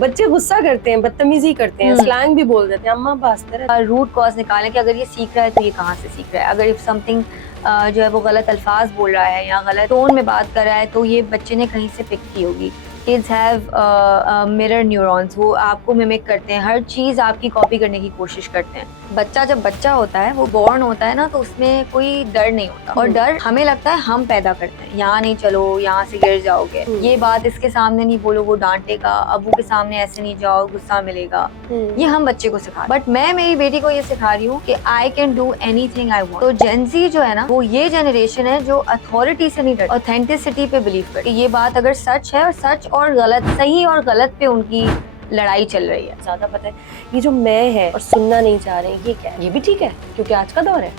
बच्चे गुस्सा करते हैं, बदतमीजी करते हैं, स्लैंग भी बोल देते हैं, अम्मा बस तेरा। रूट कॉज निकालें कि अगर ये सीख रहा है तो ये कहाँ से सीख रहा है। अगर इफ समथिंग जो है वो गलत अल्फाज बोल रहा है या गलत टोन में बात कर रहा है तो ये बच्चे ने कहीं से पिक की होगी। किड्स हैव मिरर न्यूरॉन्स, वो आपको मिमिक करते हैं, हर चीज़ आपकी कॉपी करने की कोशिश करते हैं। बच्चा जब बच्चा होता है, वो बॉर्न होता है ना, तो उसमें कोई डर नहीं होता, और डर हमें लगता है हम पैदा करते हैं। यहाँ नहीं चलो, यहाँ से गिर जाओगे, ये बात इसके सामने नहीं बोलो, वो डांटेगा, अबू के सामने ऐसे नहीं जाओ, गुस्सा मिलेगा। ये हम बच्चे को सिखा, बट मैं मेरी बेटी को ये सिखा रही हूँ कि I can do anything I want. तो जेन ज़ी जो है ना, वो ये जनरेशन है जो अथॉरिटी से नहीं डरती, ऑथेंटिसिटी पे बिलीव करती। ये बात अगर सच है, और सच और गलत, सही और गलत पे उनकी लड़ाई चल रही है। ज्यादा पता है ये जो मैं है और सुनना नहीं चाह रहे, ये क्या है? ये भी ठीक है क्योंकि आज का दौर है,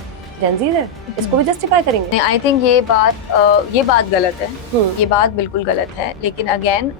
जेन ज़ी है, इसको भी जस्टिफाई करेंगे। आई थिंक ये बात गलत है, ये बात बिल्कुल गलत है। लेकिन again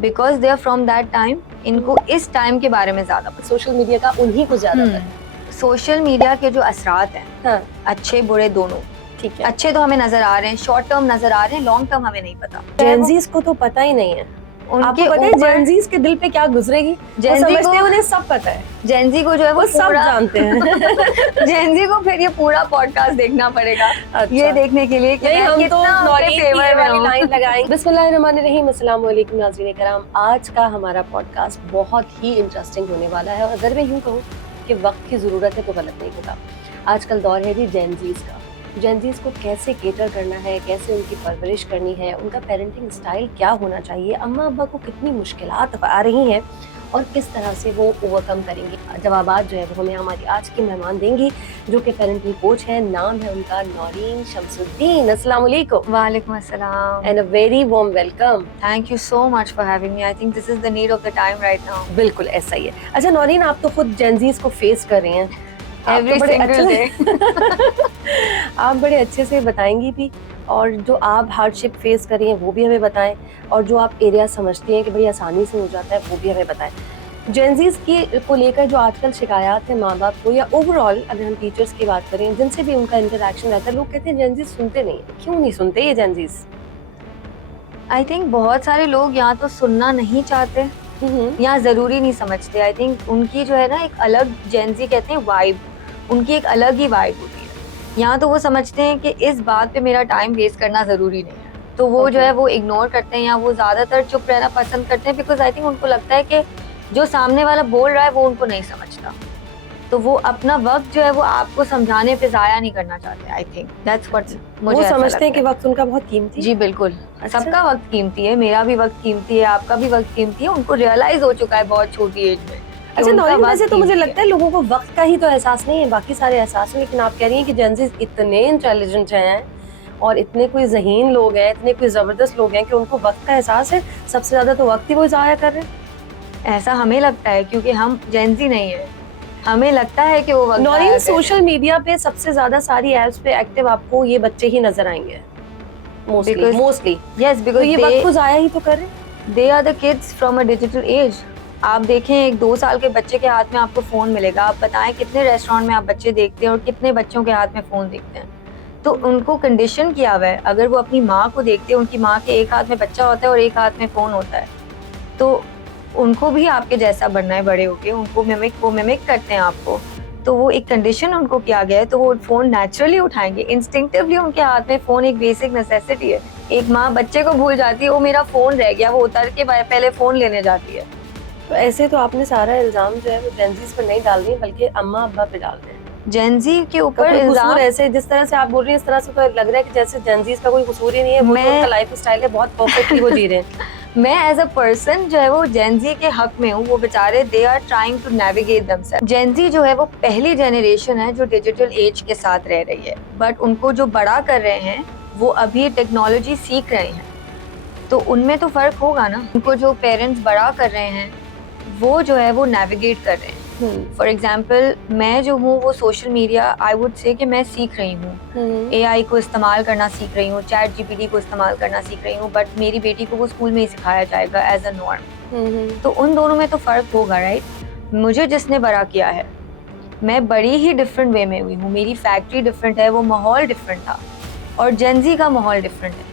because they are from that time, इनको इस टाइम के बारे में ज्यादा पता। सोशल मीडिया का उन्हीं को ज्यादा पता है। सोशल मीडिया के जो असरात हैं, हाँ, अच्छे बुरे दोनों, ठीक है। अच्छे तो हमें नजर आ रहे हैं, शॉर्ट टर्म नजर आ रहे हैं, लॉन्ग टर्म हमें नहीं पता। जेन ज़ीज़ को तो पता ही नहीं है। आपको पता है जेन ज़ीज़ के दिल पे क्या गुजरेगी? जेन ज़ी समझते हैं उन्हें सब पता है। जेन ज़ी को जो है वो सब जानते हैं। जेन ज़ी को फिर ये पूरा पॉडकास्ट देखना पड़ेगा। अच्छा। ये देखने के लिए कि नहीं, हम तो उनके फेवर में हूं। लाइन लगाएंगे। बिस्मिल्लाहिर्रहमानिर्रहीम, अस्सलाम वालेकुम नाज़रीन कराम। आज का हमारा पॉडकास्ट बहुत ही इंटरेस्टिंग होने वाला है, और अगर मैं यूँ कहूँ कि वक्त की ज़रूरत है तो गलत नहीं होगा। आजकल दौर है जी जेन ज़ीज़ का। जेन ज़ीज़ को कैसे केटर करना है, कैसे उनकी परवरिश करनी है, उनका पेरेंटिंग स्टाइल क्या होना चाहिए, अम्मा अब्बा को कितनी मुश्किलात आ रही हैं और किस तरह से वो ओवरकम करेंगे। जवाबात जो है वो हमें हमारी आज की मेहमान देंगी, जो कि पेरेंटिंग कोच है। नाम है उनका नौरीन शमसुद्दीन। अस्सलाम वालेकुम। वालेकुम अस्सलाम and a very warm welcome. Thank you so much for having me. I think this is the need of the time right now. बिल्कुल ऐसा ही है। अच्छा नौरीन, आप तो खुद जेन ज़ीज़ को फेस कर रही हैं, एवरी सिंगल डे। आप बड़े अच्छे से बताएंगी भी, और जो आप हार्डशिप फेस कर रही हैं वो भी हमें बताएं, और जो आप एरिया समझती हैं कि बड़ी आसानी से हो जाता है वो भी हमें बताएं। जेन ज़ीज़ की को लेकर जो आजकल शिकायत है माँ बाप को, या ओवरऑल अगर हम टीचर्स की बात करें जिनसे भी उनका इंटरेक्शन रहता है, लोग कहते हैं जेन ज़ीज़ सुनते नहीं है। क्यों नहीं सुनते ये जेन ज़ीज़? आई थिंक बहुत सारे लोग यहाँ तो सुनना नहीं चाहते या जरूरी नहीं समझते। आई थिंक उनकी जो है ना एक अलग, जेन ज़ी कहते हैं वाइब, उनकी एक अलग ही वाइब होती है। यहाँ तो वो समझते हैं कि इस बात पे मेरा टाइम वेस्ट करना जरूरी नहीं है, तो वो जो है वो इग्नोर करते हैं, या वो ज्यादातर चुप रहना पसंद करते हैं। बिकॉज आई थिंक उनको लगता है कि जो सामने वाला बोल रहा है वो उनको नहीं समझता, तो वो अपना वक्त जो है वो आपको समझाने पे जाया नहीं करना चाहते। आई थिंक दैट्स व्हाट मुझे वो समझते हैं कि वक्त उनका बहुत कीमती है। जी बिल्कुल। अच्छा। सबका वक्त कीमती है, मेरा भी वक्त कीमती है, आपका भी वक्त कीमती है। उनको रियलाइज हो चुका है बहुत छोटी एज में। अच्छा नौरीन, वैसे तो मुझे लगता है लोगों को वक्त का ही तो एहसास नहीं है, बाकी सारे एहसास हैं, लेकिन आप कह रही हैं कि जेन ज़ीज़ इतने इंटेलिजेंट हैं और इतने कोई ज़हीन लोग हैं, इतने कोई ज़बरदस्त लोग हैं कि उनको वक्त का एहसास है। सबसे ज़्यादा तो वक्त ही वो ज़ाया कर रहे हैं। ऐसा हमें लगता है क्योंकि हम जेन ज़ी नहीं है, हमें लगता है कि वो वक्त नौरीन, ज़ाया कर रहे हैं। सोशल मीडिया पे सबसे ज्यादा सारी एप्स पे एक्टिव आपको ये बच्चे ही नजर आएंगे मोस्टली। Yes, तो because ये वक्त को जाया ही तो कर रहे हैं। they are the kids from a digital age। आप देखें, एक 2 साल के बच्चे के हाथ में आपको फोन मिलेगा, आप बताएं कितने रेस्टोरेंट में आप बच्चे देखते हैं और कितने बच्चों के हाथ में फोन देखते हैं। तो उनको कंडीशन किया हुआ है। अगर वो अपनी माँ को देखते हैं, उनकी माँ के एक हाथ में बच्चा होता है और एक हाथ में फोन होता है, तो उनको भी आपके जैसा बनना है बड़े होके, उनको मिमिक करते हैं आपको। तो वो एक कंडीशन उनको किया गया है, तो वो फोन नेचुरली उठाएंगे, इंस्टिंक्टिवली उनके हाथ में फोन एक बेसिक नेसेसिटी है। एक माँ बच्चे को भूल जाती है, वो मेरा फोन रह गया, वो उतर के पहले फोन लेने जाती है। तो ऐसे तो आपने सारा इल्जाम जो है वो जेन ज़ीज़ पर नहीं डाल रही है, बल्कि अम्मा अब्बा पे डाल रहे हैं। जेन ज़ी के ऊपर कोई इल्जाम, कसूर ऐसे जिस तरह से आप बोल रही हैं, इस तरह से तो लग रहा है कि जैसे जेन ज़ीज़ का कोई कसूर ही नहीं है। वो तो उनका लाइफ स्टाइल है, बहुत परफेक्टली वो जी रहे हैं। मैं एज अ पर्सन जो है वो जेन ज़ी के हक में हूँ। वो बेचारे they are trying to navigate themselves. Gen Z जो है वो पहली जनरेशन है जो डिजिटल एज के साथ रह रही है, बट उनको जो बड़ा कर रहे हैं वो अभी टेक्नोलॉजी सीख रहे हैं, तो उनमें तो फर्क होगा ना। उनको जो पेरेंट्स बड़ा कर रहे हैं वो जो है वो नेविगेट कर रहे हैं। फॉर एग्जाम्पल मैं जो हूँ वो social media, I would say कि मैं सीख रही हूँ, AI को इस्तेमाल करना सीख रही हूँ, चैट GPT को इस्तेमाल करना सीख रही हूँ, बट मेरी बेटी को वो स्कूल में ही सिखाया जाएगा एज अ नॉर्म। तो उन दोनों में तो फर्क होगा, राइट। मुझे जिसने बड़ा किया है, मैं बड़ी ही डिफरेंट वे में हुई हूँ, मेरी फैक्ट्री डिफरेंट है, वो माहौल डिफरेंट था, और जेन ज़ी का माहौल डिफरेंट है।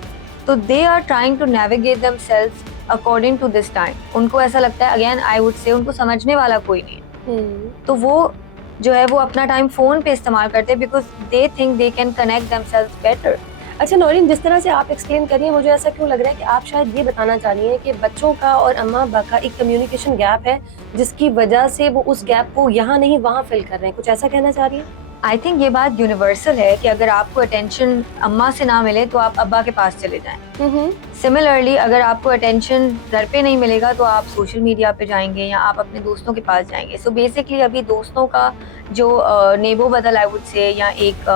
तो they are trying to navigate themselves according to this time. उनको ऐसा लगता है, अगेन आई वुड से, उनको समझने वाला कोई नहीं है, तो वो जो है वो अपना टाइम फोन पे इस्तेमाल करते हैं because they think they can connect themselves better. अच्छा नौरीन, जिस तरह से आप एक्सप्लेन कर रही हैं, मुझे ऐसा क्यों लग रहा है कि आप शायद ये बताना चाह रही हैं कि बच्चों का और अम्मा अब्बा का एक कम्युनिकेशन गैप है, जिसकी वजह से वो उस गैप को यहाँ नहीं वहाँ फिल कर रहे हैं, कुछ ऐसा कहना चाह रही हैं? आई थिंक ये बात यूनिवर्सल है कि अगर आपको अटेंशन अम्मा से ना मिले तो आप अब्बा के पास चले जाएं। सिमिलरली अगर आपको अटेंशन घर पे नहीं मिलेगा तो आप सोशल मीडिया पे जाएंगे या आप अपने दोस्तों के पास जाएंगे। सो बेसिकली अभी दोस्तों का जो नेबो बदल आई वुड से या एक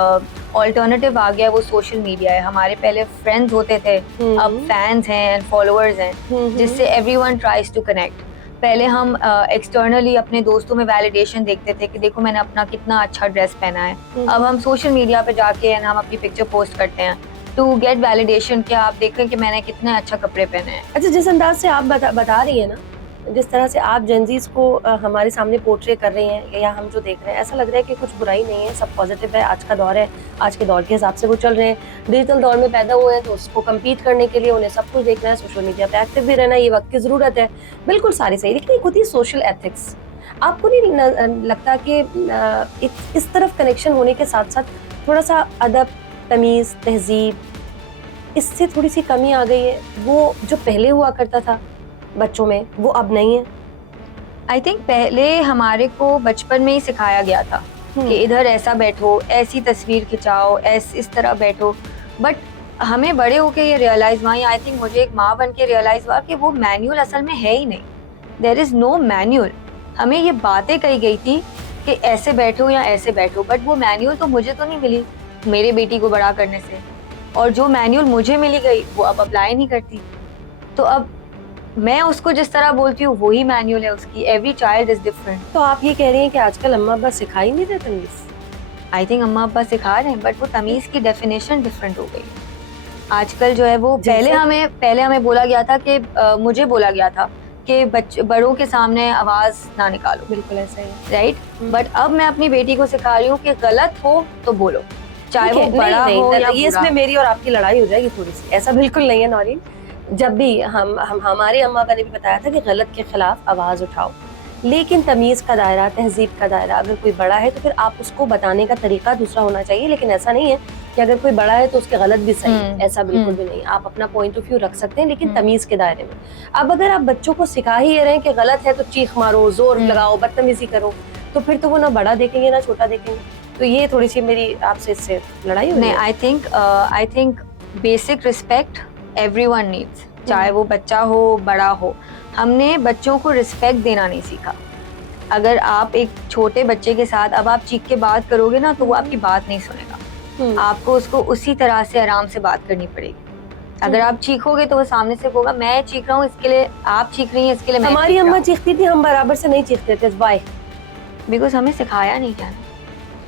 ऑल्टरनेटिव आ गया है, वो सोशल मीडिया है। हमारे पहले फ्रेंड्स होते थे, अब फैंस हैं एंड फॉलोअर्स हैं, जिससे एवरीवन ट्राइज टू कनेक्ट। पहले हम एक्सटर्नली अपने दोस्तों में वैलिडेशन देखते थे कि देखो मैंने अपना कितना अच्छा ड्रेस पहना है। अब हम सोशल मीडिया पे जाके एंड हम अपनी पिक्चर पोस्ट करते हैं टू गेट वैलिडेशन कि आप देखें कि मैंने कितने अच्छा कपड़े पहने हैं। अच्छा, जिस अंदाज से आप बता रही हैं ना, जिस तरह से आप जेनजीज को हमारे सामने पोर्ट्रे कर रही हैं या हम जो देख रहे हैं, ऐसा लग रहा है कि कुछ बुराई नहीं है, सब पॉजिटिव है। आज का दौर है, आज के दौर के हिसाब से वो चल रहे हैं। डिजिटल दौर में पैदा हुए हैं तो उसको कम्पीट करने के लिए उन्हें सब कुछ देखना है, सोशल मीडिया पे एक्टिव भी रहना, ये वक्त की ज़रूरत है। बिल्कुल सारी सही, लेकिन एक होती है सोशल एथिक्स। आपको नहीं लगता कि इस तरफ कनेक्शन होने के साथ साथ थोड़ा सा अदब, तमीज़, तहजीब, इससे थोड़ी सी कमी आ गई है? वो जो पहले हुआ करता था बच्चों में वो अब नहीं है। आई थिंक पहले हमारे को बचपन में ही सिखाया गया था कि इधर ऐसा बैठो, ऐसी तस्वीर खिंचाओ, इस तरह बैठो। बट हमें बड़े होके ये रियलाइज हुआ, आई थिंक मुझे एक माँ बन के रियलाइज हुआ कि वो मैनुअल असल में है ही नहीं। There is no manual. हमें ये बातें कही गई थी कि ऐसे बैठो या ऐसे बैठो, बट वो मैनुअल तो मुझे तो नहीं मिली मेरे बेटी को बड़ा करने से, और जो मैनुअल मुझे मिली गई वो अब अप्लाई नहीं करती। तो अब मैं उसको जिस तरह बोलती हूँ वही मैनुअल है उसकी। Every child is different. तो आप ये कह रही हैं कि आजकल अम्मा अब्बा सिखा ही नहीं रहे तमीज़? आई थिंक अम्मा अब्बा सिखा रहे हैं, बट वो तमीज़ की डेफिनेशन डिफरेंट हो गई आजकल जो है वो। पहले हमें बोला गया था कि मुझे बोला गया था कि बड़ों के सामने आवाज ना निकालो। बिल्कुल ऐसा ही है, राइट। बट अब मैं अपनी बेटी को सिखा रही हूँ कि गलत हो तो बोलो, चाहे वो बड़ा हो या ये इसमें मेरी और आपकी लड़ाई हो जाएगी थोड़ी सी। ऐसा बिल्कुल नहीं है नौरीन। जब भी हम हमारे अम्मा अब्बा ने भी बताया था कि गलत के खिलाफ आवाज उठाओ, लेकिन तमीज़ का दायरा, तहजीब का दायरा, अगर कोई बड़ा है तो फिर आप उसको बताने का तरीका दूसरा होना चाहिए। लेकिन ऐसा नहीं है कि अगर कोई बड़ा है तो उसके गलत भी सही है, ऐसा बिल्कुल भी नहीं। आप अपना पॉइंट ऑफ व्यू रख सकते हैं, लेकिन तमीज़ के दायरे में। अब अगर आप बच्चों को सिखा ही रहे हैं कि गलत है तो चीख मारो, जोर लगाओ, बदतमीजी करो, तो फिर तो वो ना बड़ा देखेंगे ना छोटा देखेंगे। तो ये थोड़ी सी मेरी आपसे इससे लड़ाई हो रही है। I think basic respect everyone needs, चाहे वो बच्चा हो बड़ा हो। हमने बच्चों को रिस्पेक्ट देना नहीं सीखा। अगर आप एक छोटे बच्चे के साथ अब आप चीख के बात करोगे ना तो वो आपकी बात नहीं सुनेगा। आपको उसको उसी तरह से आराम से बात करनी पड़ेगी। अगर आप चीखोगे तो वो सामने से होगा मैं चीख रहा हूँ इसके लिए आप चीख रही हैं, इसके लिए मैं हमारी अम्मा चीखती थी, हम बराबर से नहीं चीखते थे। वाई? बिकॉज हमें सिखाया नहीं जाना।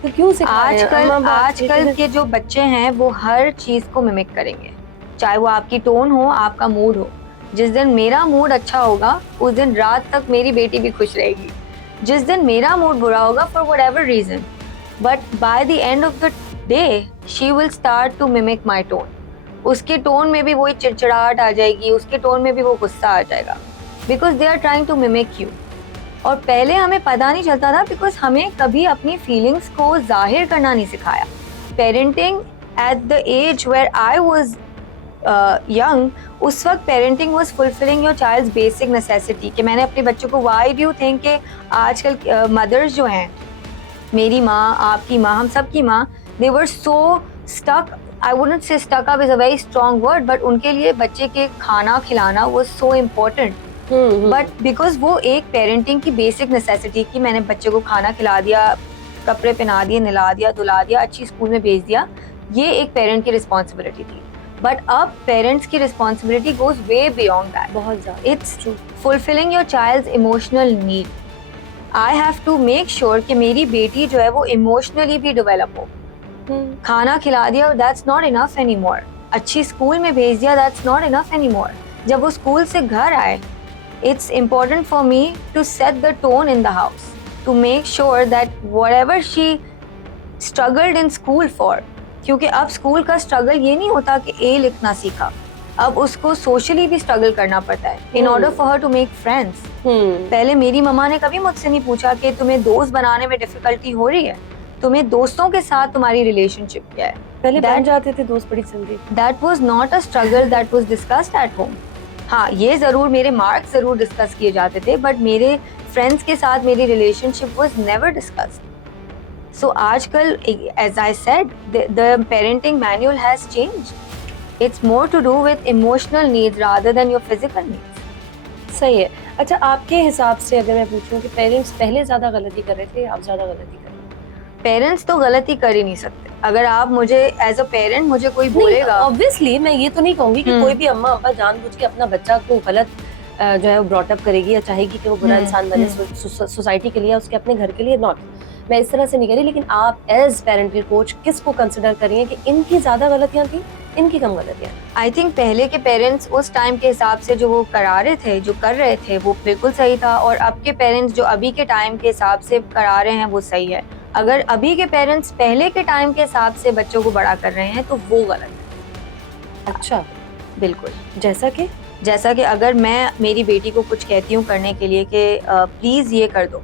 तो क्यों सिखाया? आजकल के जो बच्चे हैं वो हर चीज को मिमिक करेंगे, चाहे वो आपकी टोन हो, आपका मूड हो। जिस दिन मेरा मूड अच्छा होगा उस दिन रात तक मेरी बेटी भी खुश रहेगी। जिस दिन मेरा मूड बुरा होगा for whatever reason, but by the end of the day she will start to mimic my tone. उसके टोन में भी वही चिड़चिड़ाहट आ जाएगी, उसके टोन में भी वो गुस्सा आ जाएगा, because they are trying to mimic you. और पहले हमें पता नहीं चलता था बिकॉज हमें कभी अपनी फीलिंग्स को जाहिर करना नहीं सिखाया। Parenting at the age where I was young, उस वक्त parenting was fulfilling your child's basic necessity. कि मैंने अपने बच्चों को, व्हाई डू यू थिंक कि आजकल मदर्स जो हैं, मेरी माँ, आपकी माँ, हम सब की माँ, they were so stuck, I wouldn't say stuck up is a very strong word, but उनके लिए बच्चे के खाना खिलाना was so important. But because वो एक पेरेंटिंग की बेसिक नेसेसिटी कि मैंने बच्चे को खाना खिला दिया, कपड़े पहना दिए, नहला दिया, धुला दिया, अच्छी स्कूल में भेज दिया, ये एक पेरेंट की रिस्पॉन्सिबिलिटी थी। बट अब पेरेंट्स की responsibility goes way beyond that. बहुत ज़्यादा। It's fulfilling your child's emotional need. I have to make sure कि मेरी बेटी जो है वो इमोशनली भी डेवलप हो। खाना खिला दिया, that's not enough any more. अच्छी स्कूल में भेज दिया, that's not enough any more. जब वो स्कूल से घर आए, it's important for me to set the tone in the house, to make sure that whatever she struggled in school for, क्योंकि अब स्कूल का स्ट्रगल ये नहीं होता कि ए लिखना सीखा, अब उसको सोशली भी स्ट्रगल करना पड़ता है in order for her to make friends. पहले मेरी मम्मा ने कभी मुझसे नहीं पूछा कि तुम्हें दोस्त बनाने में डिफिकल्टी हो रही है, तुम्हें दोस्तों के साथ तुम्हारी रिलेशनशिप क्या है, पहले बन जाते थे दोस्त बड़ी जल्दी। That was not a struggle that was discussed at home. हाँ, ये जरूर मेरे मार्क्स जरूर डिस्कस किए जाते थे, बट मेरे फ्रेंड्स के साथ मेरी relationship was never discussed. So आजकल, as I said, the parenting manual has changed. It's more to do with emotional needs rather than your physical needs. सही है। अच्छा, आपके हिसाब से अगर मैं पूछूं कि पेरेंट्स पहले ज्यादा गलती कर रहे थे, आप ज्यादा गलती कर रहे हैं? पेरेंट्स तो गलती कर ही नहीं सकते। अगर आप मुझे एज अ पेरेंट मुझे कोई बोलेगा, ऑब्वियसली मैं ये तो नहीं कहूंगी कि कोई भी अम्मा अब्बा जानबूझ के अपना बच्चा को गलत जो है वो ब्रॉटअप करेगी या चाहेगी कि वो बुरा इंसान बने सोसाइटी के लिए, उसके अपने घर के लिए। नॉट, मैं इस तरह से नहीं कह रही, लेकिन आप एज पेरेंटल कोच किसको कंसिडर करिए कि इनकी ज्यादा गलतियां थी, इनकी कम गलतियां? आई थिंक पहले के पेरेंट्स उस टाइम के हिसाब से जो वो करा रहे थे, जो कर रहे थे, वो बिल्कुल सही था, और अब के पेरेंट्स जो अभी के टाइम के हिसाब से करा रहे हैं वो सही है। अगर अभी के पेरेंट्स पहले के टाइम के हिसाब से बच्चों को बड़ा कर रहे हैं तो वो गलत है। अच्छा, बिल्कुल। जैसा कि अगर मैं मेरी बेटी को कुछ कहती हूँ करने के लिए कि प्लीज ये कर दो,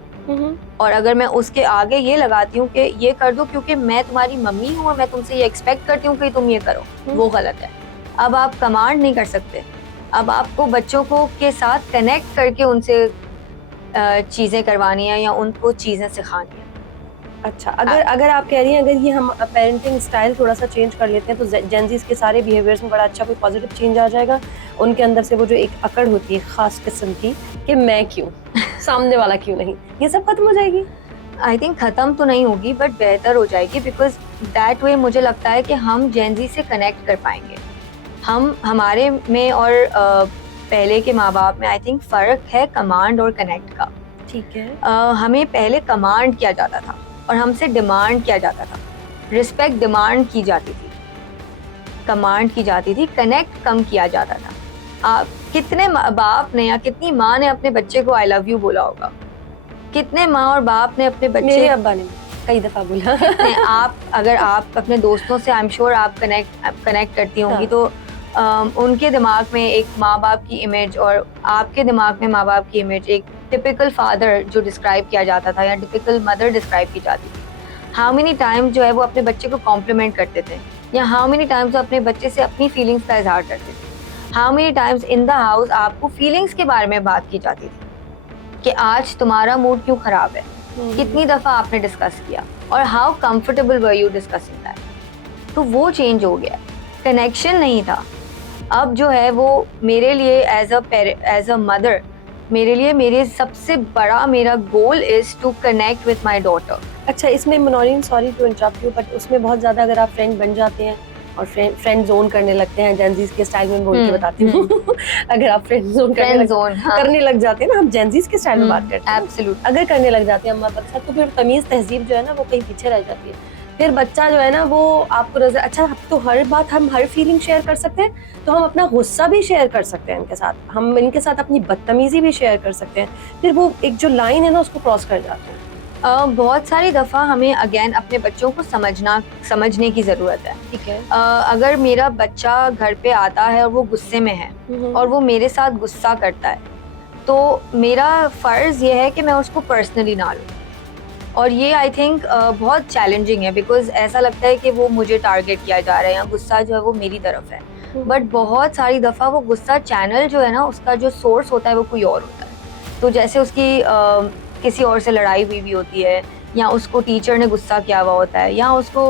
और अगर मैं उसके आगे ये लगाती हूँ कि ये कर दो क्योंकि मैं तुम्हारी मम्मी हूँ और मैं तुमसे ये एक्सपेक्ट करती हूँ कि तुम ये करो, वो गलत है। अब आप कमांड नहीं कर सकते, अब आपको बच्चों को के साथ कनेक्ट करके उनसे चीज़ें करवानी है या उनको चीज़ें सिखानी है। अच्छा, अगर आप कह रही हैं अगर ये हम पेरेंटिंग स्टाइल थोड़ा सा चेंज कर लेते हैं तो जेनजीज के सारे बिहेवियर्स में बड़ा अच्छा कोई पॉजिटिव चेंज आ जाएगा। उनके अंदर से वो जो एक अकड़ होती है खास किस्म की कि मैं क्यों, सामने वाला क्यों नहीं, ये सब खत्म हो जाएगी। आई थिंक ख़त्म तो नहीं होगी बट बेहतर हो जाएगी, बिकॉज दैट वे मुझे लगता है कि हम जेनजी से कनेक्ट कर पाएंगे। हमारे में और पहले के माँ बाप में आई थिंक फ़र्क है कमांड और कनेक्ट का। ठीक है। हमें पहले कमांड किया जाता था और हमसे डिमांड किया जाता था, रिस्पेक्ट डिमांड की जाती थी, कमांड की जाती थी, कनेक्ट कम किया जाता था। आप कितने बाप ने या कितनी माँ ने अपने बच्चे को आई लव यू बोला होगा? कितने माँ और बाप ने अपने बच्चे, मेरे अब्बा ने कई दफा बोला। आप अगर आप अपने दोस्तों से आई एम श्योर आप कनेक्ट करती होंगी, हाँ। तो उनके दिमाग में एक माँ बाप की इमेज और आपके दिमाग में माँ बाप की इमेज, एक टिपिकल फादर जो डिस्क्राइब किया जाता था या टिपिकल मदर डिस्क्राइब की जाती थी, हाउ मेनी टाइम्स जो है वो अपने बच्चे को कॉम्प्लीमेंट करते थे, या हाउ मेनी टाइम्स वो अपने बच्चे से अपनी फीलिंग्स का इजहार करते थे, how many times in the house आपको फीलिंग्स के बारे में बात की जाती थी कि आज तुम्हारा मूड क्यों खराब है, कितनी दफ़ा आपने डिस्कस किया, और how comfortable were you discussing that. तो वो चेंज हो गया, कनेक्शन नहीं था। अब जो है वो मेरे लिए एज अ मदर, मेरे लिए मेरे सबसे बड़ा मेरा goal is to connect with my daughter. अच्छा, इसमें मनोरीन, sorry to interrupt you, but उसमें बहुत ज्यादा अगर आप फ्रेंड बन जाते हैं और फ्रेंड जोन करने लगते हैं, जेनजीज के स्टाइल में बोल के बताती हूँ अगर आप फ्रेंड जोन करने लग जाते हैं ना, हम जेनजीज के स्टाइल में बात करते हैं, एब्सोल्यूट, अगर करने लग जाते हैं अम्मा बाप के साथ, तो फिर तमीज तहजीब जो है ना वो कहीं पीछे रह जाती है। फिर बच्चा जो है ना वो आपको नजर, अच्छा तो हर बात हम हर फीलिंग शेयर कर सकते हैं, तो हम अपना गुस्सा भी शेयर कर सकते हैं इनके साथ, हम इनके साथ अपनी बदतमीजी भी शेयर कर सकते हैं, फिर वो एक जो लाइन है ना उसको क्रॉस कर जाते हैं। बहुत सारी दफ़ा हमें अगेन अपने बच्चों को समझने की ज़रूरत है। ठीक है। अगर मेरा बच्चा घर पे आता है और वो गुस्से में है और वो मेरे साथ गुस्सा करता है, तो मेरा फ़र्ज़ ये है कि मैं उसको पर्सनली ना लूँ, और ये आई थिंक बहुत चैलेंजिंग है, बिकॉज ऐसा लगता है कि वो मुझे टारगेट किया जा रहा है या गुस्सा जो है वो मेरी तरफ है, बट बहुत सारी दफ़ा वो गुस्सा चैनल जो है ना उसका जो सोर्स होता है वो कोई और होता है। तो जैसे उसकी किसी और से लड़ाई हुई भी होती है, या उसको टीचर ने गुस्सा किया हुआ होता है, या उसको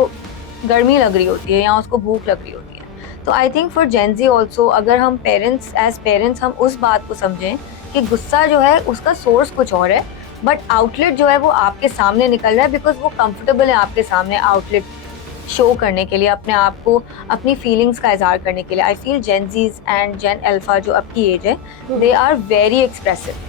गर्मी लग रही होती है, या उसको भूख लग रही होती है। तो I think for Gen Z also, अगर हम एज पेरेंट्स हम उस बात को समझें कि गुस्सा जो है उसका सोर्स कुछ और है, बट आउटलेट जो है वो आपके सामने निकल रहा है, बिकॉज वो कंफर्टेबल है आपके सामने आउटलेट शो करने के लिए, अपने आप को अपनी फीलिंग्स का इजहार करने के लिए। I feel Gen Zs and Gen Alpha जो अब की एज है, they are very expressive.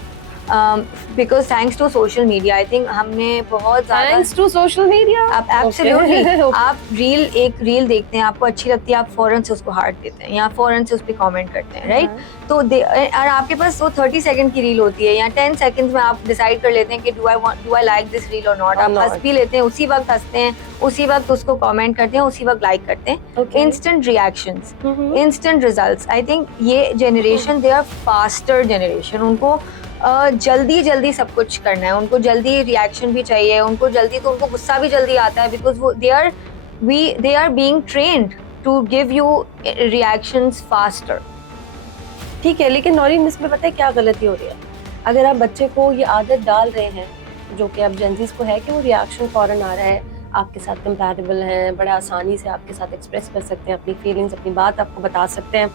Because thanks to social media I think हमने बहुत ज़्यादा थैंक्स टू सोशल मीडिया आप एब्सोल्युटली आप एक रील देखते हैं, आपको अच्छी लगती है, आप फौरन से उसको हार्ट देते हैं या फौरन से उस पर कमेंट करते हैं, राइट? तो और आपके पास वो 30 सेकंड की रील होती है या 10 सेकंड्स में आप डिसाइड कर लेते हैं कि do I like this reel और नॉट। आप हंस भी लेते हैं, उसी वक्त हंसते हैं, उसी वक्त उसको कमेंट करते हैं, उसी वक्त लाइक करते हैं। Instant reactions, instant results. I think ये generation they are faster generation. उनको जल्दी जल्दी सब कुछ करना है, उनको जल्दी रिएक्शन भी चाहिए, उनको जल्दी, तो उनको गुस्सा भी जल्दी आता है बिकॉज वो they are being trained to give you reactions faster. ठीक है, लेकिन नौरीन इसमें पता है क्या गलती हो रही है? अगर आप बच्चे को ये आदत डाल रहे हैं, जो कि अब जेंजीज को है, कि वो रिएक्शन फौरन आ रहा है, आपके साथ कंपैटिबल हैं, बड़ा आसानी से आपके साथ एक्सप्रेस कर सकते हैं अपनी फीलिंग्स, अपनी बात आपको बता सकते हैं,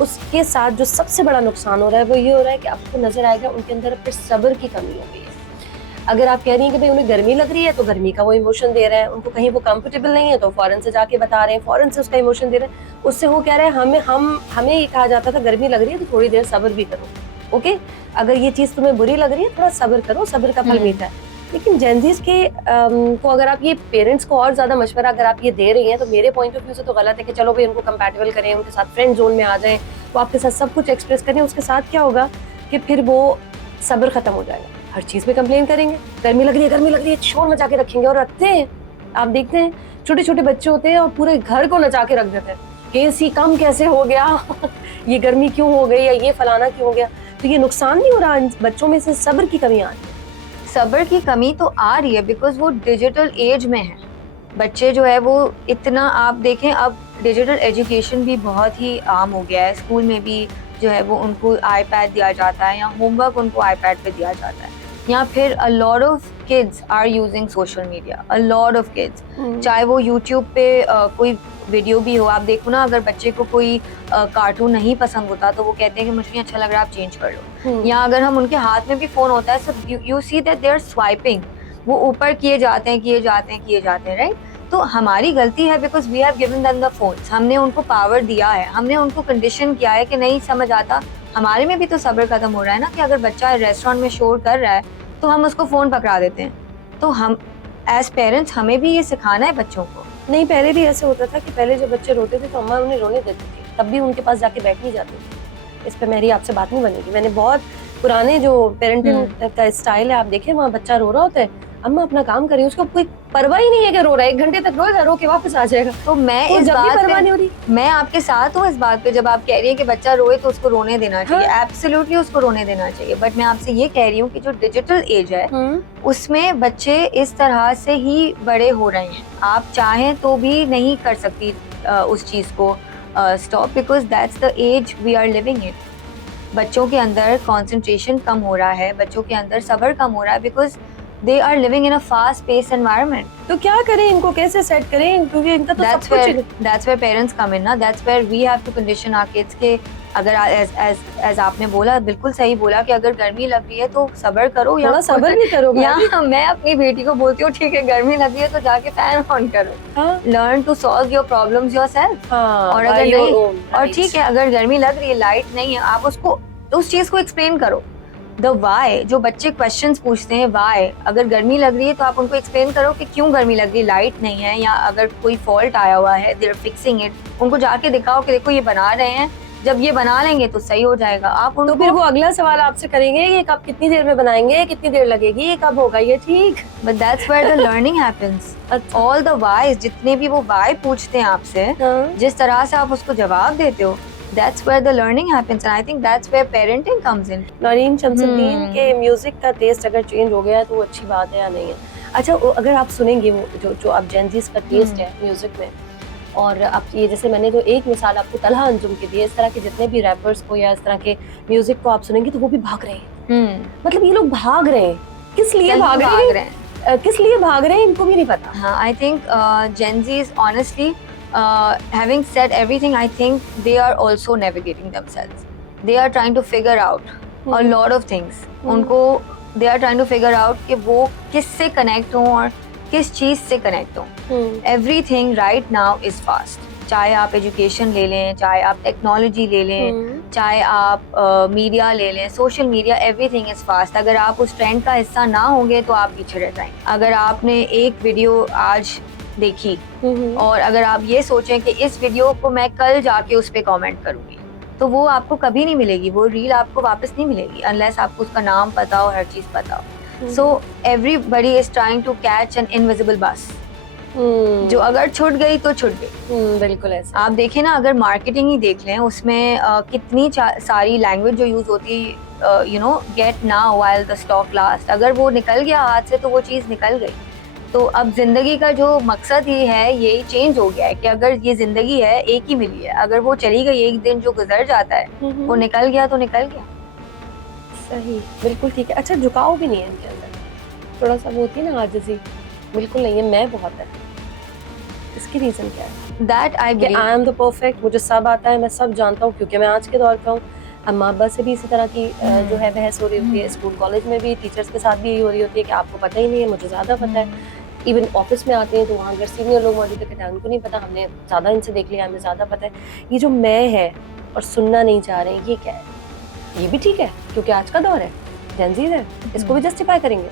उसके साथ जो सबसे बड़ा नुकसान हो रहा है वो ये हो रहा है कि आपको नजर आएगा उनके अंदर फिर सब्र की कमी हो गई है। अगर आप कह रही हैं कि भाई उन्हें गर्मी लग रही है तो गर्मी का वो इमोशन दे रहे हैं, उनको कहीं वो कंफर्टेबल नहीं है तो फौरन से जाके बता रहे हैं, फौरन से उसका इमोशन दे रहे हैं, उससे वो कह रहे हैं हमें ये कहा जाता था गर्मी लग रही है तो थोड़ी देर सब्र भी करो। ओके, अगर ये चीज़ तुम्हें बुरी लग रही है थोड़ा सब्र करो, सब्र का फल मीठा है। लेकिन जेंजीज के को अगर आप ये पेरेंट्स को और ज़्यादा मशवरा अगर आप ये दे रही हैं तो मेरे पॉइंट ऑफ व्यू से तो गलत है कि चलो भाई उनको कंपैटिबल करें, उनके साथ फ्रेंड जोन में आ जाएं, वो आपके साथ सब कुछ एक्सप्रेस करें। उसके साथ क्या होगा कि फिर वो सब्र खत्म हो जाएगा, हर चीज़ में कंप्लेन करेंगे, गर्मी लग रही है, शोर मचा के रखेंगे। और रखते हैं, आप देखते हैं छोटे छोटे बच्चे होते हैं और पूरे घर को नचा के रख देते हैं कि एसी कम कैसे हो गया ये गर्मी क्यों हो गई या ये फलाना क्यों हो गया। तो ये नुकसान नहीं हो रहा बच्चों में से सब्र की कमी आ रही है? सब्र की कमी तो आ रही है बिकॉज वो डिजिटल एज में है। बच्चे जो है वो इतना, आप देखें अब डिजिटल एजुकेशन भी बहुत ही आम हो गया है। स्कूल में भी जो है वो उनको आईपैड दिया जाता है या होमवर्क उनको आईपैड पे दिया जाता है, या फिर a lot of kids are using social media, a lot of kids. चाहे वो यूट्यूब पे कोई वीडियो भी हो, आप देखो ना, अगर बच्चे को कोई कार्टून नहीं पसंद होता तो वो कहते हैं कि मुझे नहीं अच्छा लग रहा, आप चेंज कर लो। या अगर हम उनके हाथ में भी फोन होता है, so you see that they are swiping, वो ऊपर किए जाते हैं, राइट? तो हमारी गलती है because we have given them the phones. हमने उनको पावर दिया है, हमने उनको कंडीशन किया है कि नहीं समझ आता। हमारे में भी तो सब्र खत्म हो रहा है ना, कि अगर बच्चा रेस्टोरेंट में शोर कर रहा है तो हम उसको फोन पकड़ा देते हैं। तो हम एज पेरेंट्स हमें भी ये सिखाना है बच्चों को। नहीं, पहले भी ऐसे होता था कि पहले जब बच्चे रोते थे तो अम्मा उन्हें रोने देती थी, तब भी उनके पास जाके बैठ नहीं जाती थी। इस पे मेरी आपसे बात नहीं बनेगी। मैंने बहुत पुराने जो पेरेंटिंग का स्टाइल है आप देखें, वहाँ बच्चा रो रहा होता है, अम्मा अपना काम करिए, उसको कोई परवाह ही नहीं है कि रो रहा है, 1 घंटे तक रोएगा, रो के वापस आ जाएगा। तो मैं इस बात पे, मैं आपके साथ हूँ इस बात पे। जब आप कह रही हैं कि बच्चा रोए तो उसको रोने देना चाहिए, एब्सोल्युटली उसको रोने देना चाहिए। बट मैं आपसे ये कह रही हूँ कि जो डिजिटल एज है उसमें बच्चे इस तरह से ही बड़े हो रहे हैं। आप चाहें तो भी नहीं कर सकती उस चीज को stop, because that's the age we are living in. बच्चों के अंदर कंसंट्रेशन कम हो रहा है, बच्चों के अंदर सब्र कम हो रहा है, because they are living in a fast paced environment. तो क्या करें, इनको कैसे सेट करें? क्योंकि इनका तो सब कुछ, that's where parents come in ना, that's where we have to condition our kids के अगर as आपने बोला, बिल्कुल सही बोला कि अगर गर्मी लग रही है तो सब्र करो, या सब्र भी करो। या मैं अपनी बेटी को बोलती हूँ ठीक है गर्मी लग रही है तो जाके फैन ऑन करो, learn to solve your problems yourself। और अगर नहीं, और ठीक है अगर गर्मी लग रही है, लाइट नहीं है, आप उसको उस चीज को एक्सप्लेन करो। द वाई, जो बच्चे क्वेश्चंस पूछते हैं, वाई, अगर गर्मी लग रही है तो आप उनको एक्सप्लेन करो कि क्यों गर्मी लग रही है, लाइट नहीं है, या अगर कोई फॉल्ट आया हुआ है, दे आर फिक्सिंग इट। उनको जाके दिखाओ कि देखो ये बना रहे हैं, जब ये बना लेंगे तो सही हो जाएगा। आप उनको, तो फिर वो अगला सवाल आपसे करेंगे ये कब, कितनी देर में बनाएंगे, कितनी देर लगेगी, ये कब होगा, ये ठीक। But that's where the learning happens. All the wise, जितने भी वो वाई पूछते हैं आपसे, जिस तरह से आप उसको जवाब देते हो, that's where the learning happens, and I think that's where parenting comes in। Naureen Shamsuddin के म्यूजिक का टेस्ट अगर चेंज हो गया है तो वो अच्छी बात है या नहीं है? अच्छा, अगर आप सुनेंगे वो जो अब जेंजीज का टेस्ट है म्यूजिक में, और अब ये जैसे मैंने जो एक मिसाल आपको तलहा अंजुम की दी, इस तरह के जितने भी रैपर्स को या इस तरह के म्यूजिक को आप सुनेंगे तो वो भी भाग रहे हैं। मतलब ये लोग भाग रहे हैं, किस लिए भाग रहे हैं, किस लिए भाग रहे हैं, इनको भी नहीं पता। हाँ, I think Gen Zs honestly, having said everything, I think they are also navigating themselves. They are trying to figure out a lot of things. उनको they are trying to figure out कि वो किससे connect हों और किस चीज़ से connect हों। Everything right now is fast. चाहे आप education ले लें, चाहे आप technology ले लें, चाहे आप मीडिया ले लें, social media, everything is fast. अगर आप उस ट्रेंड का हिस्सा ना होंगे तो आप पीछे रह जाएंगे। अगर आपने एक वीडियो आज देखी और अगर आप ये सोचें कि इस वीडियो को मैं कल जाके उस पर कॉमेंट करूँगी, तो वो आपको कभी नहीं मिलेगी, वो रील आपको वापस नहीं मिलेगी अनलेस आपको उसका नाम पता हो, हर चीज़ पता हो। So everybody is trying to catch an invisible bus, जो अगर छूट गई तो छूट गई। बिल्कुल ऐसा। आप देखें ना, अगर मार्केटिंग ही देख लें, उसमें कितनी सारी लैंग्वेज जो यूज़ होती है, you know, get now while the stock last, अगर वो निकल गया हाथ से तो वो चीज़ निकल गई। तो अब जिंदगी का जो मकसद ही है यही चेंज हो गया है कि अगर ये जिंदगी है एक ही मिली है, अगर वो चली गई, एक दिन जो गुजर जाता है वो निकल गया तो निकल गया। सही, बिल्कुल ठीक है। अच्छा, झुकाव भी नहीं है इनके अंदर, थोड़ा सा वो होती है ना आजिज़ी, बिल्कुल नहीं है, मैं बहुत है। इसकी रीजन क्या है? That I believe I am the perfect, मुझे सब आता है, मैं सब जानता हूँ, क्योंकि मैं आज के दौर का हूँ। अम्मा अब्बा से भी इसी तरह की जो है बहस हो रही होती है, स्कूल कॉलेज में भी टीचर्स के साथ भी यही हो रही होती है कि आपको पता ही नहीं है, मुझे ज़्यादा पता है। इवन ऑफिस में आते हैं तो वहाँ अगर सीनियर लोग मौजूद कहते हैं उनको नहीं पता, हमने ज़्यादा इनसे देख लिया, हमें ज़्यादा पता है। ये जो मैं है और सुनना नहीं चाह रहे हैं, ये क्या है? ये भी ठीक है क्योंकि आज का दौर है, जेन ज़ी है, इसको भी जस्टिफाई करेंगे।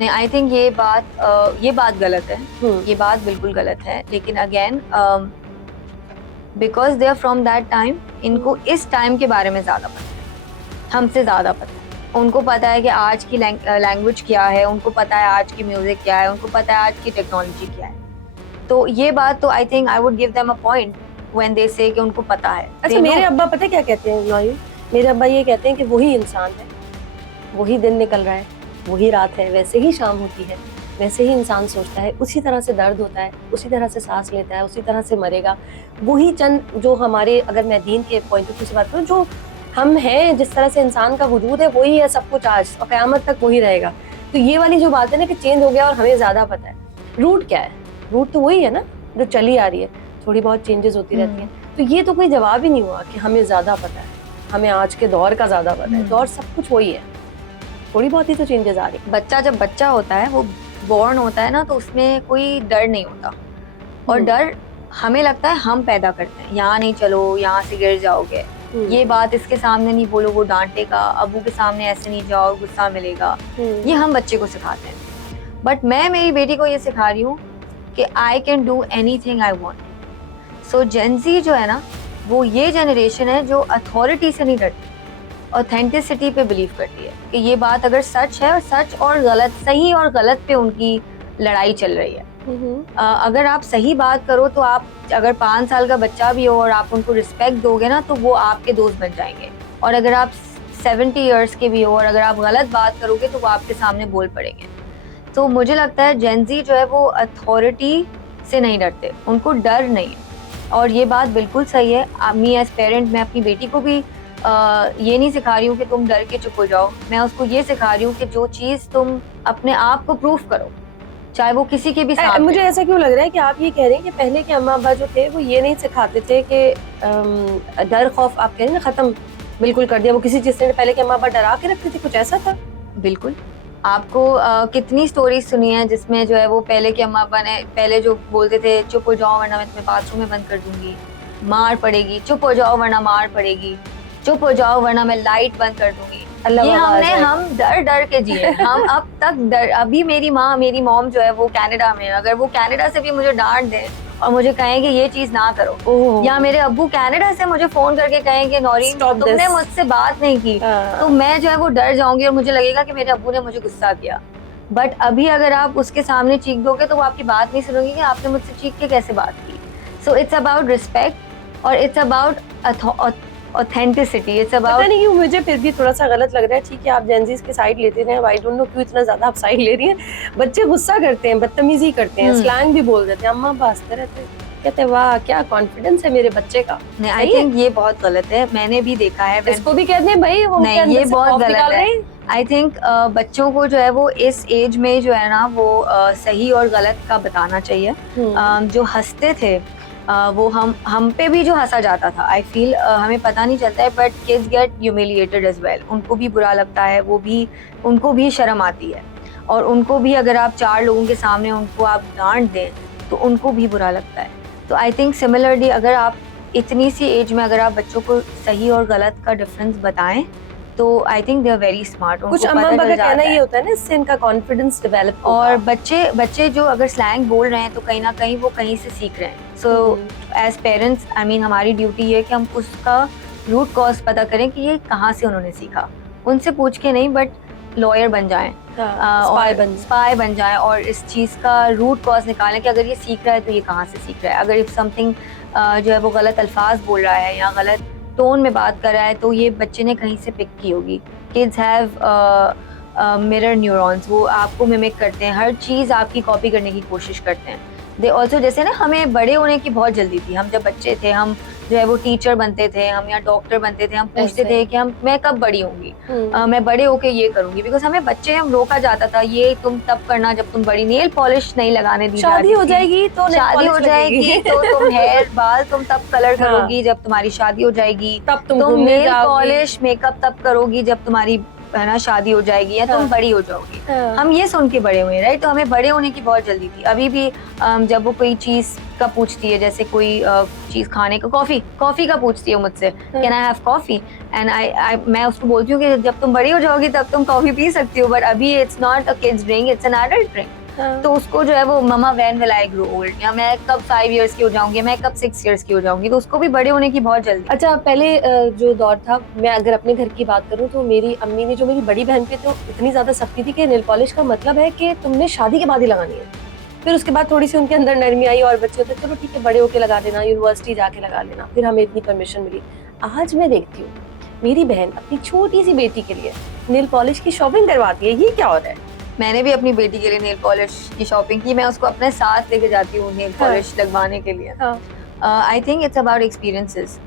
नहीं, आई थिंक ये बात गलत है, ये बात बिल्कुल गलत है। लेकिन again because they are from that time, इनको इस टाइम के बारे में ज़्यादा पता है, हमसे ज़्यादा पता है। उनको पता है कि आज की लैंग्वेज क्या है, उनको पता है आज की म्यूज़िक क्या है, उनको पता है आज की टेक्नोलॉजी क्या है। तो ये बात तो I think I would give them a point when they से कि उनको पता है। अच्छा, मेरे अब्बा पता है क्या कहते हैं नॉयू? मेरे अब्बा ये कहते हैं कि वही इंसान है, वही दिन निकल रहा है, वही रात है, वैसे ही शाम होती है, वैसे ही इंसान सोचता है, उसी तरह से दर्द होता है, उसी तरह से सांस लेता है, उसी तरह से मरेगा। वही चंद जो हमारे, अगर मैं दीन के पॉइंट ऑफ व्यू से बात करूँ, जो हम हैं, जिस तरह से इंसान का वजूद है, वही है सब कुछ आज और क़यामत तक वही रहेगा। तो ये वाली जो बात है ना कि चेंज हो गया और हमें ज़्यादा पता है, रूट क्या है? रूट तो वही है ना जो चली आ रही है, थोड़ी बहुत चेंजेस होती रहती हैं। तो ये तो कोई जवाब ही नहीं हुआ कि हमें ज़्यादा पता है, हमें आज के दौर का ज़्यादा पता है। दौर सब कुछ वही है, थोड़ी बहुत ही तो चेंजेस आ रही। बच्चा जब बच्चा होता है, वो बॉर्न होता है ना, तो उसमें कोई डर नहीं होता, और डर हमें लगता है हम पैदा करते हैं, यहाँ नहीं चलो, यहाँ से गिर जाओगे, ये बात इसके सामने नहीं बोलो, वो डांटेगा, अबू के सामने ऐसे नहीं जाओ, गुस्सा मिलेगा। ये हम बच्चे को सिखाते हैं। बट मैं मेरी बेटी को ये सिखा रही हूँ कि I can do anything I want. So Gen Z जो है ना, वो ये जनरेशन है जो अथॉरिटी से नहीं डरती, ऑथेंटिसिटी पे बिलीव करती है कि ये बात अगर सच है, और सच और गलत, सही और गलत पे उनकी लड़ाई चल रही है। अगर आप सही बात करो तो आप, अगर 5 साल का बच्चा भी हो और आप उनको रिस्पेक्ट दोगे ना, तो वो आपके दोस्त बन जाएंगे। और अगर आप 70 इयर्स के भी हो और अगर आप गलत बात करोगे तो वो आपके सामने बोल पड़ेंगे। तो मुझे लगता है जेन ज़ी जो है वो अथॉरिटी से नहीं डरते, उनको डर नहीं है। और ये बात बिल्कुल सही है। मी एज पेरेंट, मैं अपनी बेटी को भी ये नहीं सिखा रही हूँ कि तुम डर के चुप हो जाओ, मैं उसको ये सिखा रही हूँ कि जो चीज़ तुम अपने आप को प्रूफ करो, चाहे वो किसी के भी साथ। मुझे ऐसा क्यों लग रहा है कि आप ये कह रहे हैं कि पहले के अम्मा अब्बा जो थे वो ये नहीं सिखाते थे कि डर खौफ, आप कह रहे हैं ना, खत्म बिल्कुल कर दिया, वो किसी चीज़ से पहले के अम्मा अब्बा डरा के रखते थे, कुछ ऐसा था? बिल्कुल। आपको कितनी स्टोरीज सुनी है जिसमें जो है वो पहले के अम्मा अब्बा ने पहले जो बोलते थे, चुप हो जाओ वरना मैं तुम्हें बाथरूम में बंद कर दूंगी, मार पड़ेगी, चुप हो जाओ वरना मार पड़ेगी, चुप हो जाओ वरना मैं लाइट बंद कर दूंगी। ये हम डर डर के जिए। हम अब तक डर, अभी मेरी मॉम जो है वो कनाडा में है, अगर वो कनाडा से भी मुझे डांट दे और मुझे कहें कि ये चीज ना करो, या मेरे अब्बू कनाडा से मुझे फोन करके कहें कि नौरीन तुमने मुझसे बात नहीं की, तो मैं जो है वो डर जाऊंगी और मुझे लगेगा कि मेरे अब्बू ने मुझे गुस्सा किया। बट अभी अगर आप उसके सामने चीख दोगे तो वो आपकी बात नहीं सुनेगी कि आपने मुझसे चीख के कैसे बात की। सो इट्स अबाउट रिस्पेक्ट और it's about authenticity. It's about, पता नहीं क्यों मुझे फिर भी थोड़ा सा गलत लग रहा है। ठीक है, आप जेन ज़ी की साइड लेते हैं, आई डोंट नो क्यों इतना ज्यादा आप साइड ले रही हैं। बच्चे गुस्सा करते हैं, बदतमीजी करते हैं, स्लैंग भी बोल देते हैं, अम्मा हंसते रहते हैं, कहते हैं वाह क्या कॉन्फिडेंस है मेरे बच्चे का। आई थिंक ये बहुत गलत है, मैंने भी देखा है। इसको भी कहते हैं भाई वो नहीं, ये बहुत गलत है। आई थिंक बच्चों को जो है वो इस एज में जो है ना वो सही और गलत का बताना चाहिए। जो हंसते थे वो हम पे भी जो हंसा जाता था, आई फील हमें पता नहीं चलता है, but kids get humiliated as well. उनको भी बुरा लगता है, उनको भी शर्म आती है, और उनको भी अगर आप 4 लोगों के सामने उनको आप डांट दें तो उनको भी बुरा लगता है। तो आई थिंक सिमिलरली अगर आप इतनी सी एज में अगर आप बच्चों को सही और गलत का डिफरेंस बताएं तो I think they are very smart. कुछ अम्मा अब्बा का कहना ये होता है ना, इससे इनका कॉन्फिडेंस डेवलप और बच्चे जो अगर स्लैंग बोल रहे हैं तो कहीं ना कहीं वो कहीं से सीख रहे हैं। So as parents I mean हमारी ड्यूटी है कि हम उसका रूट कॉज पता करें कि ये कहाँ से उन्होंने सीखा। उनसे पूछ के नहीं, बट लॉयर बन जाएं, स्पाई बन जाएं और इस चीज़ का रूट कॉज निकालें कि अगर ये सीख रहा है तो ये कहाँ से सीख रहा है। अगर इफ समथिंग जो है वो गलत अल्फाज बोल रहा है या गलत टोन में बात कर रहा है तो ये बच्चे ने कहीं से पिक की होगी। किड्स हैव मिरर न्यूरॉन्स, वो आपको मिमिक करते हैं, हर चीज़ आपकी कॉपी करने की कोशिश करते हैं। दे ऑल्सो, जैसे ना हमें बड़े होने की बहुत जल्दी थी, हम जब बच्चे थे हम जो है वो टीचर बनते थे, हम या डॉक्टर बनते थे, हम पूछते थे कि मैं कब बड़ी होंगी, मैं बड़े होके ये करूंगी, बिकॉज हमें बच्चे हम रोका जाता था ये तुम तब करना जब तुम बड़ी, नेल पॉलिश नहीं लगाने दी, शादी हो जाएगी तो तुम हेयर बाल तुम तब कलर करोगी जब तुम्हारी शादी हो जाएगी, तब तुम नेल पॉलिश मेकअप तब करोगी जब तुम्हारी है ना शादी हो जाएगी या तुम बड़ी हो जाओगी। हम ये सुन के बड़े हुए, राइट। तो हमें बड़े होने की बहुत जल्दी थी। अभी भी जब वो कोई चीज का पूछती है, जैसे कोई चीज खाने का, कॉफी का पूछती है मुझसे, can I have coffee, and मैं उसको बोलती हूँ कि जब तुम बड़ी हो जाओगी तब तुम कॉफी पी सकती हो, बट अभी it's not a kids drink, it's an adult drink. तो उसको जो है वो mama when will I grow old, या मैं कब 5 इयर्स की हो जाऊंगी, मैं कब 6 इयर्स की हो जाऊंगी, तो उसको भी बड़े होने की बहुत जल्दी। अच्छा, पहले जो दौर था, मैं अगर अपने घर की बात करूं तो मेरी अम्मी ने जो मेरी बड़ी बहन पे तो इतनी ज्यादा सख्ती थी कि नेल पॉलिश का मतलब है कि तुमने शादी के बाद ही लगानी है। फिर उसके बाद थोड़ी सी उनके अंदर नरमी आई और बच्चे होते चलो ठीक है बड़े होके लगा देना, यूनिवर्सिटी जाके लगा लेना, फिर हमें इतनी परमिशन मिली। आज मैं देखती हूँ मेरी बहन अपनी छोटी सी बेटी के लिए नेल पॉलिश की शॉपिंग करवाती है। ये क्या हो रहा है? मैंने भी अपनी बेटी के लिए नेल पॉलिश की शॉपिंग की, मैं उसको अपने साथ लेके जाती हूँ नेल पॉलिश लगवाने के लिए। I think it's about experiences.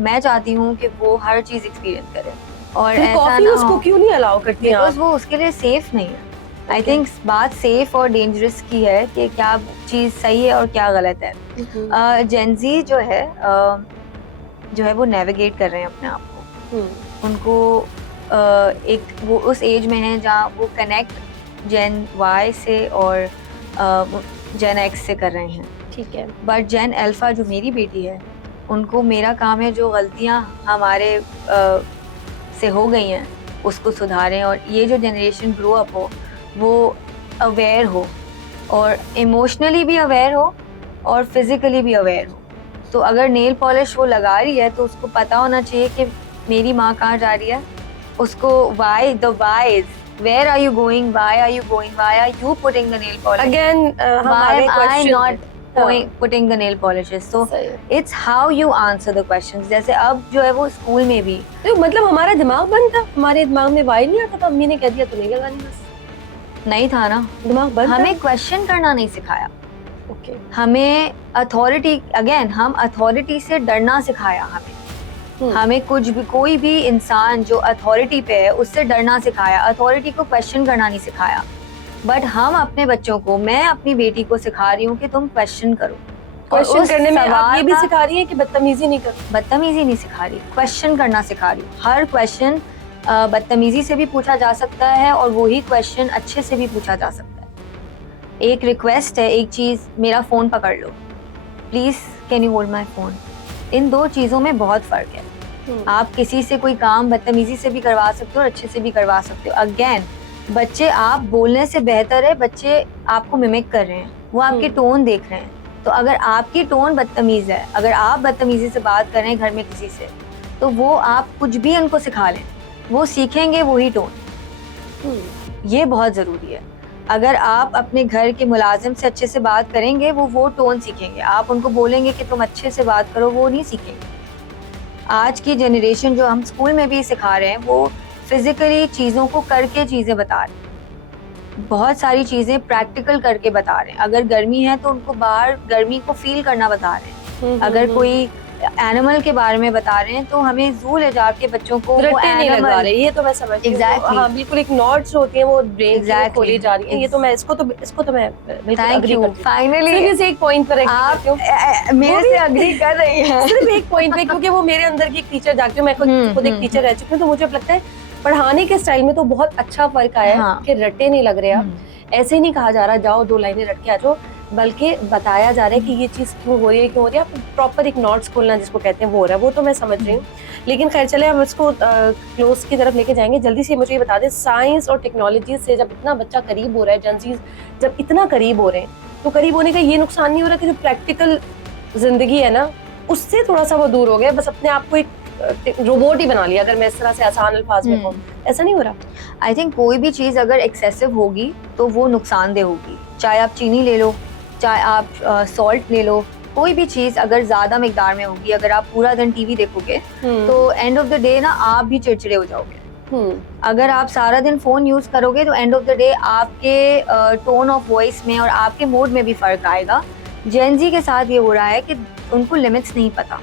मैं चाहती हूँ कि वो हर चीज एक्सपीरियंस करे, और कॉफी उसको क्यों नहीं अलाउ करती हैं? बिकॉज वो उसके लिए सेफ नहीं है। आई थिंक बात सेफ और डेंजरस की है कि क्या चीज सही है और क्या गलत है। जेनजी जो है वो नेविगेट कर रहे हैं अपने आप को, उनको एक वो उस एज में है जहाँ वो कनेक्ट जेन वाई से और जेन एक्स से कर रहे हैं, ठीक है। बट जेन अल्फा जो मेरी बेटी है, उनको मेरा काम है जो गलतियाँ हमारे से हो गई हैं उसको सुधारें, और ये जो जनरेशन ग्रो अप हो वो अवेयर हो, और इमोशनली भी अवेयर हो और फिजिकली भी अवेयर हो। तो अगर नेल पॉलिश वो लगा रही है तो उसको पता होना चाहिए कि मेरी माँ कहाँ जा रही है, उसको why the whys, where are you going, why are you putting the nail polish again, why am I not putting the nail polishes, so it's how you answer the questions। जैसे अब जो है वो स्कूल में भी तो मतलब हमारा दिमाग बंद था, हमारे दिमाग में वाई नहीं आता था, अम्मी ने कह दिया तो नहीं लगानी, बस नहीं था ना, दिमाग बंद। हमें क्वेश्चन करना नहीं सिखाया, ओके। हमें अथॉरिटी, अगेन हम अथॉरिटी से डरना सिखाया, हमें कुछ भी, कोई भी इंसान जो अथॉरिटी पे है उससे डरना सिखाया, अथॉरिटी को क्वेश्चन करना नहीं सिखाया। बट हम अपने बच्चों को, मैं अपनी बेटी को सिखा रही हूँ कि तुम क्वेश्चन करो। क्वेश्चन करने में आप ये भी सिखा रही है कि बदतमीजी नहीं करो? बदतमीजी नहीं सिखा रही, क्वेश्चन करना सिखा रही हूँ। हर क्वेश्चन बदतमीजी से भी पूछा जा सकता है और वही क्वेश्चन अच्छे से भी पूछा जा सकता है। एक रिक्वेस्ट है, एक चीज, मेरा फोन पकड़ लो please, can you hold my phone. इन दो चीजों में बहुत फर्क है। आप किसी से कोई काम बदतमीजी से भी करवा सकते हो और अच्छे से भी करवा सकते हो। अगेन, बच्चे, आप बोलने से बेहतर है बच्चे आपको मिमिक कर रहे हैं, वो आपके टोन देख रहे हैं। तो अगर आपकी टोन बदतमीज है, अगर आप बदतमीजी से बात कर रहे हैं घर में किसी से, तो वो आप कुछ भी उनको सिखा लें, वो सीखेंगे वही टोन। ये बहुत जरूरी है। अगर आप अपने घर के मुलाजिम से अच्छे से बात करेंगे, वो टोन सीखेंगे। आप उनको बोलेंगे कि तुम अच्छे से बात करो, वो नहीं सीखेंगे। आज की जनरेशन जो हम स्कूल में भी सिखा रहे हैं, वो फिजिकली चीज़ों को करके चीज़ें बता रहे हैं, बहुत सारी चीज़ें प्रैक्टिकल करके बता रहे हैं। अगर गर्मी है तो उनको बाहर गर्मी को फील करना बता रहे हैं। अगर कोई एनिमल के बारे में बता रहे हैं तो हमें जू ले जाके बच्चों को रट्टे नहीं लगवा रहे, ये तो मैं समझती हूँ। Exactly. हाँ, बिल्कुल एक नॉट्स होती हैं, वो ब्रेन से खोली जा रही है। ये तो मैं इसको तो मैं बिल्कुल एग्री करती हूँ। फाइनली सिर्फ एक पॉइंट पर आप मेरे से एग्री कर रही हैं। सिर्फ एक पॉइंट पे, क्योंकि वो मेरे अंदर की एक टीचर जागती हूँ, मैं खुद एक टीचर रह चुकी हूँ, तो मुझे लगता है पढ़ाने के स्टाइल में तो बहुत अच्छा फर्क आया है कि रट्टे नहीं लग रहे। अब ऐसे ही नहीं कहा जा रहा जाओ 2 लाइनें रट के आ जाओ, बल्कि बताया जा रहा है कि ये चीज़ क्यों हो रही है, क्यों हो रही है। आप प्रॉपर एक नॉट्स खोलना जिसको कहते हैं वो हो रहा है, वो तो मैं समझ रही हूँ। लेकिन खैर चले हम इसको क्लोज की तरफ लेके जाएंगे। जल्दी से मुझे ये बता दें, साइंस और टेक्नोलॉजी से जब इतना बच्चा करीब हो रहा है, जेनज़ीज़ जब इतना करीब हो रहे हैं, तो करीब होने का ये नुकसान नहीं हो रहा कि जो प्रैक्टिकल जिंदगी है ना, उससे थोड़ा सा वो दूर हो गया, बस अपने आप को एक रोबोट ही बना लिया, अगर मैं इस तरह से आसान अल्फाज में कहूँ। ऐसा नहीं हो रहा? आई थिंक कोई भी चीज़ अगर एक्सेसिव होगी तो वो नुकसानदेह होगी। चाहे आप चीनी ले लो, चाहे आप सॉल्ट ले लो, कोई भी चीज़ अगर ज़्यादा मिकदार में होगी, अगर आप पूरा दिन टीवी देखोगे तो एंड ऑफ द डे ना आप भी चिड़चिड़े हो जाओगे। अगर आप सारा दिन फ़ोन यूज़ करोगे तो एंड ऑफ द डे आपके टोन ऑफ वॉइस में और आपके मूड में भी फ़र्क आएगा। जेन ज़ी के साथ ये हो रहा है कि उनको लिमिट्स नहीं पता,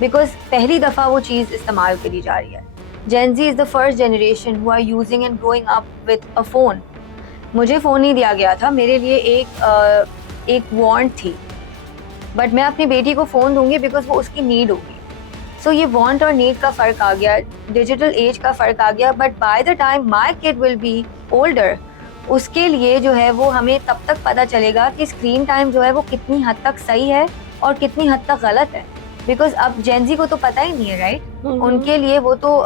बिकॉज पहली दफ़ा वो चीज़ इस्तेमाल करी जा रही है। Gen Z is the first generation who are using and growing up with a phone. मुझे फ़ोन नहीं दिया गया था, मेरे लिए एक वांट थी, बट मैं अपनी बेटी को फ़ोन दूंगी बिकॉज वो उसकी नीड होगी। सो ये वांट और नीड का फ़र्क आ गया, डिजिटल एज का फ़र्क आ गया। But by the time my kid will be older, उसके लिए जो है वो हमें तब तक पता चलेगा कि स्क्रीन टाइम जो है वो कितनी हद तक सही है और कितनी हद तक गलत है। बिकॉज अब जेनजी को तो पता ही नहीं है, राइट? उनके लिए वो तो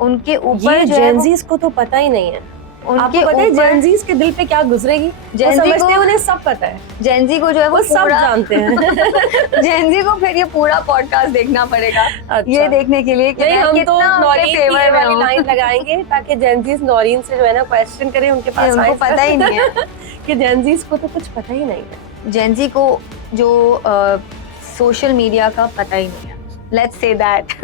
उनके ऊपर जेनजीज को तो पता ही नहीं है। उनके पता है जेनजीज के दिल पे क्या गुजरेगी? जेनजी को उन्हें सब पता है। जेनजी को जो है वो सब जानते हैं। जेनजी को फिर ये पूरा पॉडकास्ट देखना पड़ेगा। अच्छा। ये देखने के लिए कि नहीं, हम तो नौरीन की वाली लाइन लगाएंगे ताकि जेनजीज नौरीन से जो है ना क्वेश्चन करें, उनके पास उनको पता ही नहीं है कि जेनजीज को तो कुछ पता ही नहीं है। जेनजी को जो सोशल मीडिया का पता ही नहीं है, लेट्स से दैट।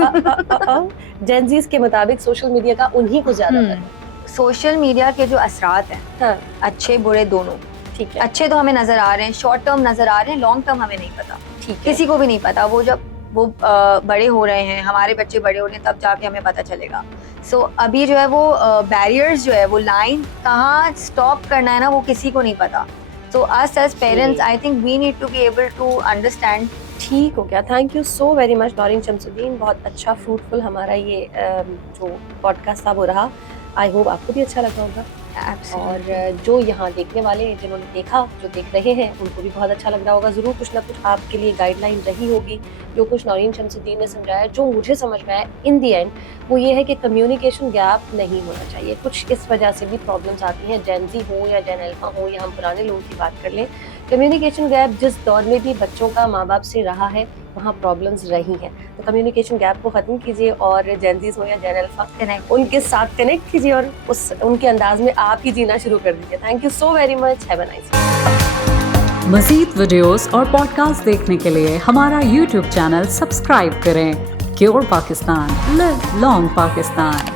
जेनजीज के मुताबिक सोशल मीडिया का उन्हीं को ज्यादा पता है। सोशल मीडिया के जो असरात हैं, हाँ, अच्छे बुरे दोनों, ठीक है। अच्छे तो हमें नजर आ रहे हैं, शॉर्ट टर्म नजर आ रहे हैं, लॉन्ग टर्म हमें नहीं पता, ठीक है। किसी को भी नहीं पता। वो जब वो बड़े हो रहे हैं, हमारे बच्चे बड़े हो रहे हैं, तब जाके हमें पता चलेगा। सो अभी जो है वो बैरियर्स जो है वो लाइन कहाँ स्टॉप करना है ना, वो किसी को नहीं पता। So us as parents I think we need to be able to understand. ठीक हो गया, thank you so very much Naureen Shamsuddin. बहुत अच्छा फ्रूटफुल हमारा ये जो पॉडकास्ट था वो रहा। आई होप आपको भी अच्छा लगा होगा। और जो यहाँ देखने वाले जिन्होंने देखा, जो देख रहे हैं, उनको भी बहुत अच्छा लग रहा होगा। ज़रूर कुछ ना कुछ आपके लिए गाइडलाइन रही होगी। जो कुछ नौरीन शमसुद्दीन ने समझाया, जो मुझे समझ में आया इन दी एंड, वो ये है कि कम्युनिकेशन गैप नहीं होना चाहिए। कुछ इस वजह से भी प्रॉब्लम्स आती हैं, जेन ज़ी हो या जेन अल्फा हो या हम पुराने लोगों की बात कर लें। कम्युनिकेशन गैप जिस दौर में भी बच्चों का माँ बाप से रहा है, वहाँ प्रॉब्लम्स रही हैं। तो कम्युनिकेशन गैप को ख़त्म कीजिए और जेनजीज हो या जेन अल्फा, उनके साथ कनेक्ट कीजिए और उनके अंदाज में आप ही जीना शुरू कर दीजिए। Thank you so very much, have a nice day. मज़ीद वीडियोस और पॉडकास्ट देखने के लिए हमारा YouTube चैनल सब्सक्राइब करें। Cure Pakistan, live long Pakistan.